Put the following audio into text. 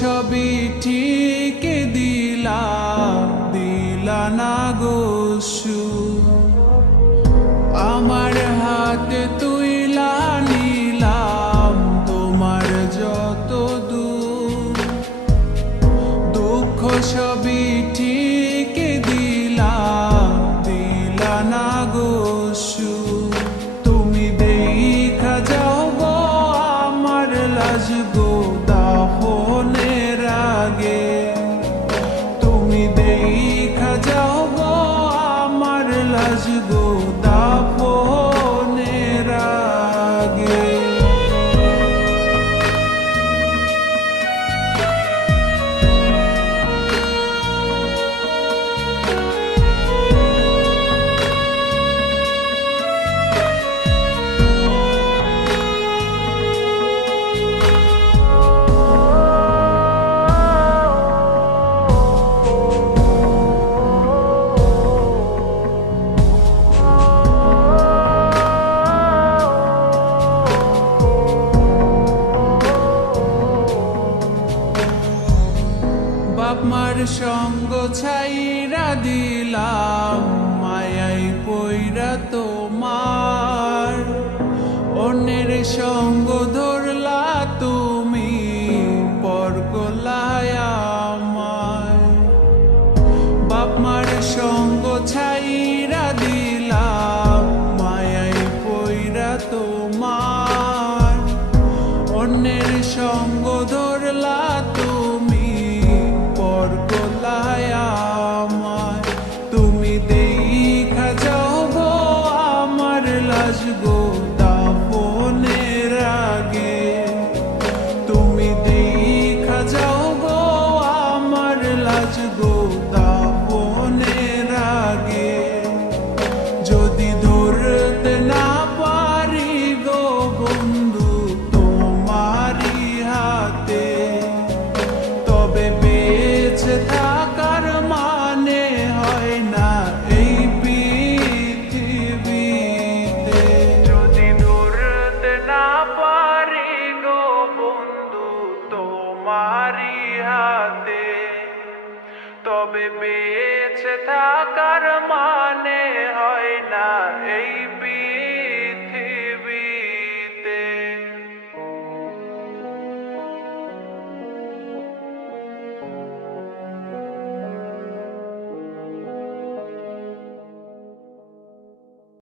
সবই ঠিক দিলা না গো সুখ। আমার হাতে তুইলা নিলাম তোমার যত দুঃখ সবই ঠিক দিলা না গো সুখ। তুমি দেখা যাও গো আমার লাজ গো দাফনের আগে, তুমি দেখা যাও গো আমার লাজ গো দাফনের আগে। বাপ মার সঙ্গ ছাইরা দিলাম মায়াই পইরা তোমার, অন্যের সঙ্গ ধরলা তুমি পর গলায় আমার। বাপ মার সঙ্গ ছাইরা দিলাম মায়াই পইরা তোমার, অন্যের সঙ্গ ধরলা